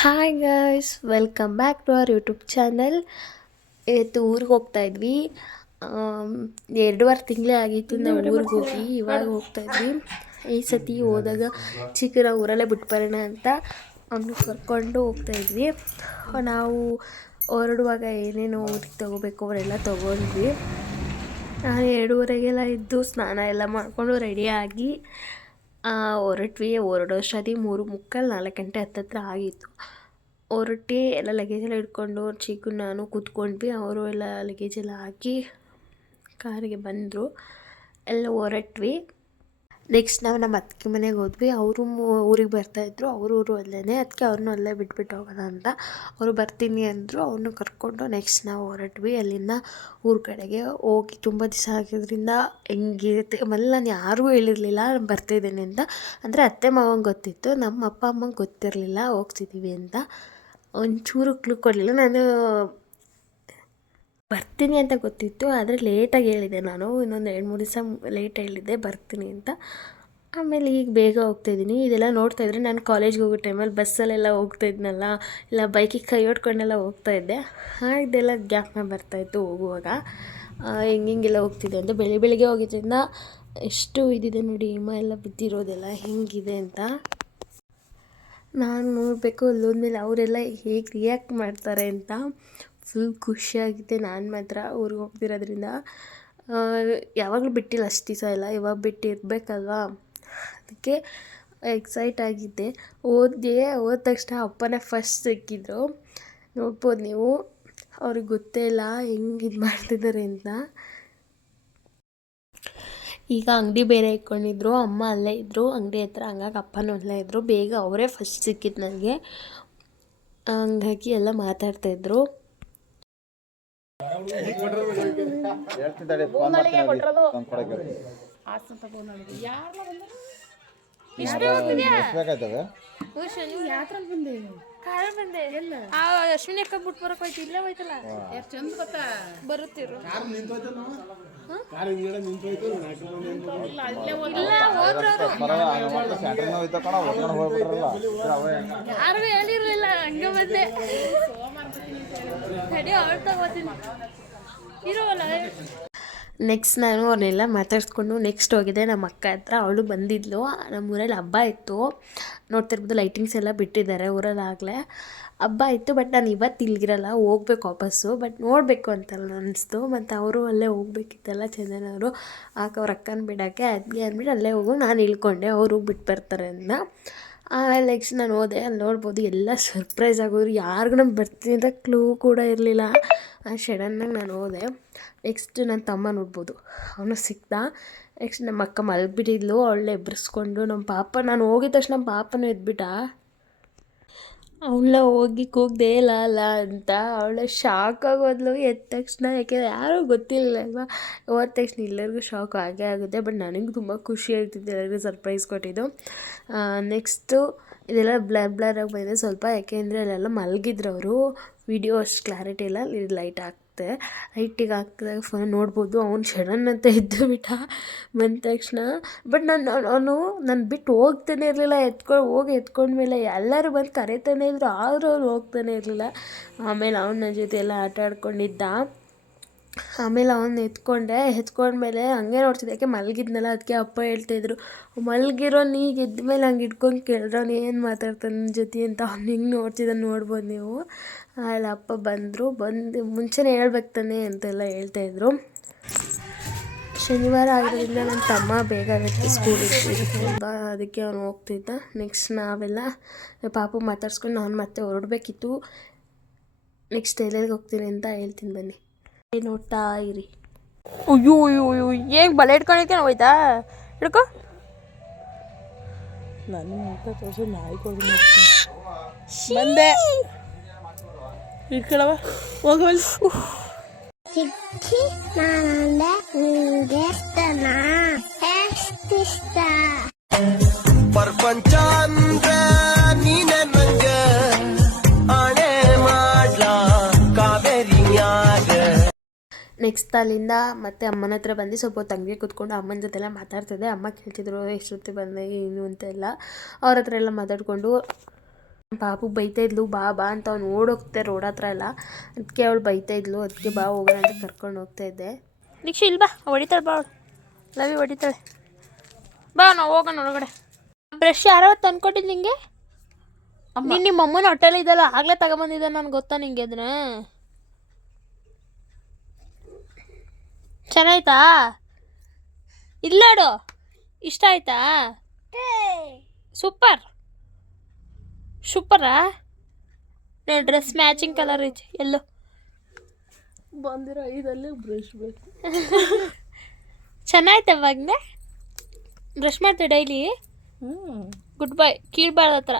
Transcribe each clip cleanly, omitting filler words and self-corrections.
Hi guys, welcome back to our YouTube channel. ಇವತ್ತು ಊರಿಗೆ ಹೋಗ್ತಾ ಇದ್ವಿ. 2.5 ತಿಂಗಳೇ ಆಗಿತ್ತು ನಾವು ಊರಿಗೆ ಹೋಗಿ. ಇವಾಗ ಹೋಗ್ತಾ ಇದ್ವಿ. ಈ ಸತಿ ಹೋದಾಗ ಚಿಕ್ಕನ ಊರಲ್ಲೇ ಬಿಟ್ಬರೋಣ ಅಂತ ಅವನು ಕರ್ಕೊಂಡು ಹೋಗ್ತಾ ಇದ್ವಿ. ನಾವು ಹೊರಡುವಾಗ ಏನೇನು ಊರಿಗೆ ತೊಗೋಬೇಕು ಅವರೆಲ್ಲ ತೊಗೊಂಡ್ವಿ. ನಾನು 2:30ಗೆಲ್ಲ ಇದ್ದು ಸ್ನಾನ ಎಲ್ಲ ಮಾಡಿಕೊಂಡು ರೆಡಿಯಾಗಿ ಹೊರಡೋಷ್ಟೊತ್ತಿಗೆ 3:45 4 ಗಂಟೆ ಹತ್ತತ್ರ ಆಗಿತ್ತು. ಹೊರಟಿ ಎಲ್ಲ ಲಗೇಜೆಲ್ಲ ಹಿಡ್ಕೊಂಡು ಚಿಕ್ಕು ನಾನು ಕೂತ್ಕೊಂಡ್ವಿ. ಅವರು ಎಲ್ಲ ಲಗೇಜೆಲ್ಲ ಹಾಕಿ ಕಾರಿಗೆ ಬಂದರು. ಎಲ್ಲ ಹೊರಟ್ವಿ. ನೆಕ್ಸ್ಟ್ ನಾವು ನಮ್ಮ ಅತ್ತಿಗೆ ಮನೆಗೆ ಹೋದ್ವಿ. ಅವರು ಊರಿಗೆ ಬರ್ತಾಯಿದ್ರು. ಊರು ಅಲ್ಲೇ, ಅದಕ್ಕೆ ಅವ್ರನ್ನೂ ಅಲ್ಲೇ ಬಿಟ್ಬಿಟ್ಟು ಹೋಗೋಣ ಅಂತ ಅವರು ಬರ್ತೀನಿ ಅಂದರು. ಅವ್ರನ್ನೂ ಕರ್ಕೊಂಡು ನೆಕ್ಸ್ಟ್ ನಾವು ಹೊರಟ್ವಿ. ಅಲ್ಲಿಂದ ಊರ ಕಡೆಗೆ ಹೋಗಿ ತುಂಬ ದಿವಸ ಆಗಿದ್ದರಿಂದ ಹೆಂಗಿರುತ್ತೆ ಆಮೇಲೆ ನಾನು ಯಾರಿಗೂ ಹೇಳಿರಲಿಲ್ಲ ಬರ್ತಿದ್ದೀನಿ ಅಂತ. ಅಂದರೆ ಅತ್ತೆ ಮಾವಂಗೆ ಗೊತ್ತಿತ್ತು, ನಮ್ಮ ಅಪ್ಪ ಅಮ್ಮಂಗೆ ಗೊತ್ತಿರಲಿಲ್ಲ ಹೋಗ್ತಿದ್ದೀವಿ ಅಂತ. ಒಂಚೂರು ಕ್ಲೂ ಕೊಡಲಿಲ್ಲ. ನಾನು ಬರ್ತೀನಿ ಅಂತ ಗೊತ್ತಿತ್ತು, ಆದರೆ ಲೇಟಾಗಿ ಹೇಳಿದೆ. ನಾನು ಇನ್ನೊಂದು 2-3 ದಿವಸ ಲೇಟ್ ಹೇಳಿದ್ದೆ ಬರ್ತೀನಿ ಅಂತ. ಆಮೇಲೆ ಈಗ ಬೇಗ ಹೋಗ್ತಾಯಿದ್ದೀನಿ. ಇದೆಲ್ಲ ನೋಡ್ತಾಯಿದ್ರೆ ನಾನು ಕಾಲೇಜ್ಗೆ ಹೋಗೋ ಟೈಮಲ್ಲಿ ಬಸ್ಸಲ್ಲೆಲ್ಲ ಹೋಗ್ತಾಯಿದ್ನಲ್ಲ, ಇಲ್ಲ ಬೈಕಿಗೆ ಕೈ ಹೊಡ್ಕೊಂಡೆಲ್ಲ ಹೋಗ್ತಾಯಿದ್ದೆ. ಇದೆಲ್ಲ ಜ್ಞಾಪನ ಬರ್ತಾಯಿತ್ತು ಹೋಗುವಾಗ. ಹಿಂಗೆಲ್ಲ ಹೋಗ್ತಿದ್ದೆ ಅಂತ. ಬೆಳಿಗ್ಗೆ ಹೋಗಿದ್ದರಿಂದ ಎಷ್ಟು ಇದಿದೆ ನೋಡಿ, ಹಿಮ ಎಲ್ಲ ಬಿದ್ದಿರೋದೆಲ್ಲ ಹೆಂಗಿದೆ ಅಂತ ನಾನು ನೋಡಬೇಕು. ಅಲ್ಲೋದ್ಮೇಲೆ ಅವರೆಲ್ಲ ಹೇಗೆ ರಿಯಾಕ್ಟ್ ಮಾಡ್ತಾರೆ ಅಂತ ಫುಲ್ ಖುಷಿಯಾಗಿದೆ. ನಾನು ಮಾತ್ರ ಊರಿಗೆ ಹೋಗ್ತಿರೋದ್ರಿಂದ ಯಾವಾಗಲೂ ಬಿಟ್ಟಿಲ್ಲ, ಅಷ್ಟು ದಿವಸ ಎಲ್ಲ, ಇವಾಗ ಬಿಟ್ಟಿರ್ಬೇಕಲ್ವಾ, ಅದಕ್ಕೆ ಎಕ್ಸೈಟ್ ಆಗಿದ್ದೆ. ಹೋದ ತಕ್ಷಣ ಅಪ್ಪನೇ ಫಸ್ಟ್ ಸಿಕ್ಕಿದ್ರು. ನೋಡ್ಬೋದು ನೀವು, ಅವ್ರಿಗೆ ಗೊತ್ತೇ ಇಲ್ಲ ಹೆಂಗೆ ಇದು ಮಾಡ್ತಿದ್ದಾರೆ ಅಂತ. ಈಗ ಅಂಗಡಿ ಬೇರೆ ಇಟ್ಕೊಂಡಿದ್ರು, ಅಮ್ಮ ಅಲ್ಲೇ ಇದ್ದರು ಅಂಗಡಿ ಹತ್ರ. ಹಂಗಾಗಿ ಅಪ್ಪನೂ ಅಲ್ಲೇ ಇದ್ದರು. ಬೇಗ ಅವರೇ ಫಸ್ಟ್ ಸಿಕ್ಕಿದ್ದು ನನಗೆ. ಹಂಗಾಗಿ ಎಲ್ಲ ಮಾತಾಡ್ತಾಯಿದ್ರು. ಅಶ್ವಿನಿ ಅಕ್ಕ ಬಿಟ್ಟು ಬರಕ್ ಹೋಯ್ತು, ಇಲ್ಲೇ ಹೋಯ್ತಲ್ಲ ಬರುತ್ತಿರು. ಯಾರು ಹೇಳಿರ್ಲಿಲ್ಲ, ಹಂಗ ಬಂದೆ. ನೆಕ್ಸ್ಟ್ ನಾನು ಅವ್ರನ್ನೆಲ್ಲ ಮಾತಾಡ್ಸ್ಕೊಂಡು ನೆಕ್ಸ್ಟ್ ಹೋಗಿದ್ದೆ ನಮ್ಮ ಅಕ್ಕ ಹತ್ರ. ಅವಳು ಬಂದಿದ್ಲು. ನಮ್ಮೂರಲ್ಲಿ ಹಬ್ಬ ಇತ್ತು, ನೋಡ್ತಿರ್ಬೋದು ಲೈಟಿಂಗ್ಸ್ ಎಲ್ಲ ಬಿಟ್ಟಿದ್ದಾರೆ ಊರಲ್ಲಿ. ಆಗಲೇ ಹಬ್ಬ ಇತ್ತು, ಬಟ್ ನಾನು ಇವತ್ತು ಇಲ್ಗಿರಲ್ಲ, ಹೋಗ್ಬೇಕು ವಾಪಸ್ಸು. ಬಟ್ ನೋಡಬೇಕು ಅಂತಲ್ಲ ಅನ್ನಿಸ್ತು. ಮತ್ತು ಅವರು ಅಲ್ಲೇ ಹೋಗ್ಬೇಕಿತ್ತಲ್ಲ ಚಂದನವರು, ಅವ್ರ ಅಕ್ಕನ ಬಿಡೋಕ್ಕೆ. ಅದಕ್ಕೆ ಅಂದ್ಬಿಟ್ಟು ಅಲ್ಲೇ ಹೋಗು, ನಾನು ಇಳ್ಕೊಂಡೆ, ಅವರು ಬಿಟ್ಟು ಬರ್ತಾರೆ ಅಂತ. ಆಮೇಲೆ ನೆಕ್ಸ್ಟ್ ನಾನು ಹೋದೆ. ಅಲ್ಲಿ ನೋಡ್ಬೋದು ಎಲ್ಲ ಸರ್ಪ್ರೈಸ್ ಆಗೋರು, ಯಾರಿಗೂ ನಮ್ಗೆ ಬರ್ತೀನಿ ಅಂತ ಕ್ಲೂ ಕೂಡ ಇರಲಿಲ್ಲ. ಸಡನ್ನಾಗಿ ನಾನು ಹೋದೆ. ನೆಕ್ಸ್ಟ್ ನನ್ನ ತಮ್ಮ ನೋಡ್ಬೋದು, ಅವನು ಸಿಕ್ತ. ನೆಕ್ಸ್ಟ್ ನಮ್ಮ ಅಕ್ಕ ಮಲ್ಬಿಟ್ಟಿದ್ಲು, ಅವಳನ್ನ ಎಬ್ಬರಿಸ್ಕೊಂಡು ನಮ್ಮ ಪಾಪ, ನಾನು ಹೋಗಿದ ತಕ್ಷಣ ನಮ್ಮ ಪಾಪನೂ ಎದ್ಬಿಟ್ಟ. ಅವಳ ಹೋಗಿ ಕೂಗ್ದೆ ಇಲ್ಲ ಅಂತ. ಅವಳ ಶಾಕ್ ಆಗೋದ್ಲು ಎದ್ದ ತಕ್ಷಣ. ಯಾಕೆಂದರೆ ಯಾರೂ ಗೊತ್ತಿರಲಿಲ್ಲ ಅಲ್ವಾ, ಹೋದ ತಕ್ಷಣ ಎಲ್ಲರಿಗೂ ಶಾಕ್ ಆಗೇ ಆಗುತ್ತೆ. ಬಟ್ ನನಗೆ ತುಂಬ ಖುಷಿ ಆಗ್ತಿತ್ತು ಎಲ್ಲರಿಗೂ ಸರ್ಪ್ರೈಸ್ ಕೊಟ್ಟಿದ್ದು. ನೆಕ್ಸ್ಟು ಇದೆಲ್ಲ ಬ್ಲರಾಗಿ ಬಂದಿದೆ ಸ್ವಲ್ಪ, ಯಾಕೆಂದರೆ ಅಲ್ಲೆಲ್ಲ ಮಲಗಿದ್ರು ಅವರು. ವಿಡಿಯೋ ಅಷ್ಟು ಕ್ಲಾರಿಟಿ ಇಲ್ಲ, ಲೈಟ್ ಆಗ್ತೆ. ಲೈಟಿಗೆ ಹಾಕಿದಾಗ ಫೋನ್ ನೋಡ್ಬೋದು. ಅವ್ನು ಸಡನ್ ಅಂತ ಎದ್ದು ಬಿಟ್ಟ ಬಂದ ತಕ್ಷಣ. ಬಟ್ ಅವನು ನಾನು ಬಿಟ್ಟು ಹೋಗ್ತಾನೆ ಇರಲಿಲ್ಲ. ಎತ್ಕೊಂಡ್ಮೇಲೆ ಎಲ್ಲರೂ ಬಂದು ಕರೀತಾನೆ ಇದ್ರು, ಆದರೂ ಅವ್ರು ಹೋಗ್ತಾನೆ ಇರಲಿಲ್ಲ. ಆಮೇಲೆ ಅವ್ನು ನನ್ನ ಜೊತೆ ಎಲ್ಲ ಆಟ ಆಡ್ಕೊಂಡಿದ್ದ. ಆಮೇಲೆ ಅವನ್ನ ಎತ್ಕೊಂಡ್ಮೇಲೆ ಹಂಗೆ ನೋಡ್ತಿದ್ದೆ, ಯಾಕೆ ಮಲಗಿದ್ನಲ್ಲ. ಅದಕ್ಕೆ ಅಪ್ಪ ಹೇಳ್ತಾಯಿದ್ರು, ಮಲಗಿರೋ ನೀಗ ಎದ್ದ ಮೇಲೆ ಹಂಗೆ ಇಟ್ಕೊಂಡು ಕೇಳಿದ್ರೆ ಏನು ಮಾತಾಡ್ತಾನೆ ನನ್ನ ಜೊತೆ ಅಂತ. ಅವ್ನು ಹಿಂಗೆ ನೋಡ್ಬೋದು ನೀವು. ಅಲ್ಲಿ ಅಪ್ಪ ಬಂದು ಮುಂಚೆನೇ ಹೇಳ್ಬೇಕು ತಾನೆ ಅಂತೆಲ್ಲ ಹೇಳ್ತಾಯಿದ್ರು. ಶನಿವಾರ ಆಗಿರೋದ್ರಿಂದ ನನ್ನ ತಮ್ಮ ಬೇಗ ಸ್ಕೂಲಿಗೆ ಅದಕ್ಕೆ ಅವನು ಹೋಗ್ತಿದ್ದ. ನೆಕ್ಸ್ಟ್ ನಾವೆಲ್ಲ ಪಾಪು ಮಾತಾಡ್ಸ್ಕೊಂಡು ನಾನು ಮತ್ತೆ ಹೊರಡಬೇಕಿತ್ತು. ನೆಕ್ಸ್ಟ್ ಎಲ್ಲೆಲ್ಲಿಗೆ ಹೋಗ್ತೀನಿ ಅಂತ ಹೇಳ್ತೀನಿ ಬನ್ನಿ, ನೋಡ್ತಾ ಇರಿ. ಅಯ್ಯೋ ಹೇಗೆ ಬಲೆ ಇಟ್ಕೊಂಡಿದ್ದೆ ಹೋಯ್ತಾ ಹಿಡ್ಕೊ. ನಾನು ಮುಖ ತೋರಿಸಿ ನಾಯಿ ಕೊಡಿ ಬಂದೆ ಇಟ್ಕೊಳವ ಹೋಗವಲ್. ಚಿಕ್ಕಿ ನಾನಂದೆ ನಿಂಗೆ ಇಷ್ಟನಾ? ಎಷ್ಟಿಷ್ಟ? ಪ್ರಪಂಚ ಅಂದ್ರೆ ನೀನೆ ನಂಗೆ ಆಣೆ ಮಾಡ್ಲಾ ಕಾವೇರಿಯಾಗ. ನೆಕ್ಸ್ಟ್ ಅಲ್ಲಿಂದ ಮತ್ತೆ ಅಮ್ಮನ ಹತ್ರ ಬಂದು ಸ್ವಲ್ಪ ಹೊತ್ತು ಅಂಗಡಿಗೆ ಕೂತ್ಕೊಂಡು ಅಮ್ಮನ ಜೊತೆಲ್ಲ ಮಾತಾಡ್ತಿದ್ದೆ. ಅಮ್ಮ ಕೇಳ್ತಿದ್ರು ಎಷ್ಟೊತ್ತಿ ಬಂದೆ ಏನು ಅಂತೆಲ್ಲ. ಅವ್ರ ಹತ್ರ ಎಲ್ಲ ಮಾತಾಡಿಕೊಂಡು ಪಾಪು ಬೈತಾಯಿದ್ಲು ಬಾ ಬಾ ಅಂತ ಅವ್ನು ಓಡೋಗ್ತೆ ರೋಡ್ ಹತ್ರ ಎಲ್ಲ, ಅದಕ್ಕೆ ಅವಳು ಬೈತಾಯಿದ್ಲು, ಅದಕ್ಕೆ ಬಾ ಹೋಗೋಣ ಅಂತ ಕರ್ಕೊಂಡು ಹೋಗ್ತಾಯಿದ್ದೆ. ದೀಕ್ಷೆ ಇಲ್ಲಿ ಬಾ, ಹೊಡಿತಾಳೆ ಬಾ, ಅವಳು ಲವಿ ಹೊಡಿತಾಳೆ ಬಾ, ನಾವು ಹೋಗೋಣ ಒಳಗಡೆ. ಬ್ರಷ್ ಯಾರೋ ತಂದ್ಕೊಟ್ಟಿದ್ದು ನಿಂಗೆ? ನೀನು ನಿಮ್ಮ ಅಮ್ಮನ ಹೊಟ್ಟೆಲ್ಲ ಇದಲ್ಲ ಆಗಲೇ ತಗೊಂಬಂದಿದ್ದ, ನನಗೆ ಗೊತ್ತಾ ನಿಂಗೆ ಅದನ್ನ? ಚೆನ್ನಾಯ್ತಾ? ಇಲ್ಲಾಡು, ಇಷ್ಟ ಆಯ್ತಾ? ಸೂಪರ್ ಸೂಪರಾ? ನನ್ನ ಡ್ರೆಸ್ ಮ್ಯಾಚಿಂಗ್ ಕಲರ್ ಐತಿ ಎಲ್ಲೋ ಬಂದಿರೋ 5 ಬ್ರಷ್ ಬೇಕು. ಚೆನ್ನಾಯ್ತವಾಗ ಬ್ರಷ್ ಮಾಡ್ತೀವಿ ಡೈಲಿ. ಗುಡ್ ಬೈ, ಕೀಳ್ಬಾರ್ದು ಆ ಥರ.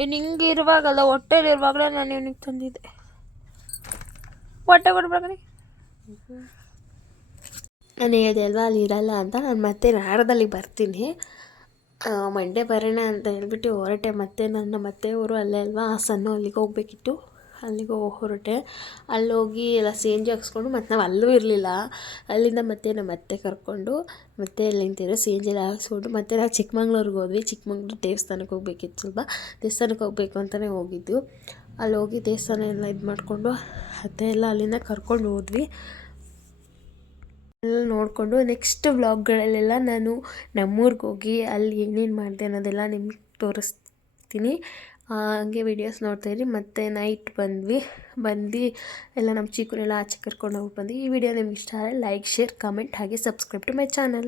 ಇವ್ನು ಹಿಂಗೆ ಇರುವಾಗಲ್ಲ, ಹೊಟ್ಟೆಲಿ ಇರುವಾಗಲೇ ನಾನು ಇವನಿಗೆ ತಂದಿದ್ದೆ. ಹೊಟ್ಟೆ ಕೊಡ್ಬೇಕನಿ. ನಾನು ಹೇಳಿದೆ ಅಲ್ವಾ ಅಲ್ಲಿ ಇರಲ್ಲ ಅಂತ. ನಾನು ಮತ್ತೆ ನಾಡದಲ್ಲಿ ಬರ್ತೀನಿ, ಮಂಡೇ ಬರೋಣ ಅಂತ ಹೇಳ್ಬಿಟ್ಟು ಹೊರಟೆ. ಮತ್ತೆ ಊರು ಅಲ್ಲೇ ಅಲ್ವಾ, ಹಾಸನ್ನು, ಅಲ್ಲಿಗೆ ಹೋಗ್ಬೇಕಿತ್ತು. ಅಲ್ಲಿಗೆ ಹೊರಟೆ. ಅಲ್ಲೋಗಿ ಎಲ್ಲ ಸೇಂಜ್ ಹಾಕ್ಸ್ಕೊಂಡು ಮತ್ತು ನಾವು ಅಲ್ಲೂ ಇರಲಿಲ್ಲ. ಅಲ್ಲಿಂದ ಮತ್ತೆ ನಮ್ಮ ಅತ್ತೆ ಕರ್ಕೊಂಡು ಮತ್ತೆ ಎಲ್ಲಿಂತೀರೋ ಸೇಂಜ್ ಎಲ್ಲ ಹಾಕ್ಸ್ಕೊಂಡು ಮತ್ತೆ ನಾವು ಚಿಕ್ಕಮಂಗ್ಳೂರಿಗೆ ಹೋದ್ವಿ. ಚಿಕ್ಕಮಂಗ್ಳೂರು ದೇವಸ್ಥಾನಕ್ಕೆ ಹೋಗ್ಬೇಕಿತ್ತು, ಸ್ವಲ್ಪ ದೇವಸ್ಥಾನಕ್ಕೆ ಹೋಗ್ಬೇಕು ಅಂತಲೇ ಹೋಗಿದ್ದು. ಅಲ್ಲಿ ಹೋಗಿ ದೇವಸ್ಥಾನ ಎಲ್ಲ ಇದು ಮಾಡಿಕೊಂಡು ಅತ್ತೆ ಎಲ್ಲ ಅಲ್ಲಿಂದ ಕರ್ಕೊಂಡು ಹೋದ್ವಿ. ಎಲ್ಲ ನೋಡಿಕೊಂಡು ನೆಕ್ಸ್ಟ್ ವ್ಲಾಗ್ಗಳಲ್ಲೆಲ್ಲ ನಾನು ನಮ್ಮೂರಿಗೆ ಹೋಗಿ ಅಲ್ಲಿ ಏನೇನು ಮಾಡಿದೆ ಅನ್ನೋದೆಲ್ಲ ನಿಮ್ಗೆ ತೋರಿಸ್ತೀನಿ. ಹಂಗೆ ವೀಡಿಯೋಸ್ ನೋಡ್ತಾಯಿರಿ. ಮತ್ತು ನೈಟ್ ಬಂದು ಎಲ್ಲ ನಮ್ಮ ಚಿಕ್ಕನೆಲ್ಲ ಆಚೆ ಕರ್ಕೊಂಡು ಹೋಗಿ ಬಂದು. ಈ ವಿಡಿಯೋ ನಿಮ್ಗೆ ಇಷ್ಟ ಆದರೆ ಲೈಕ್, ಶೇರ್, ಕಮೆಂಟ್ ಹಾಗೆ ಸಬ್ಸ್ಕ್ರೈಬ್ ಟು ಮೈ ಚಾನಲ್.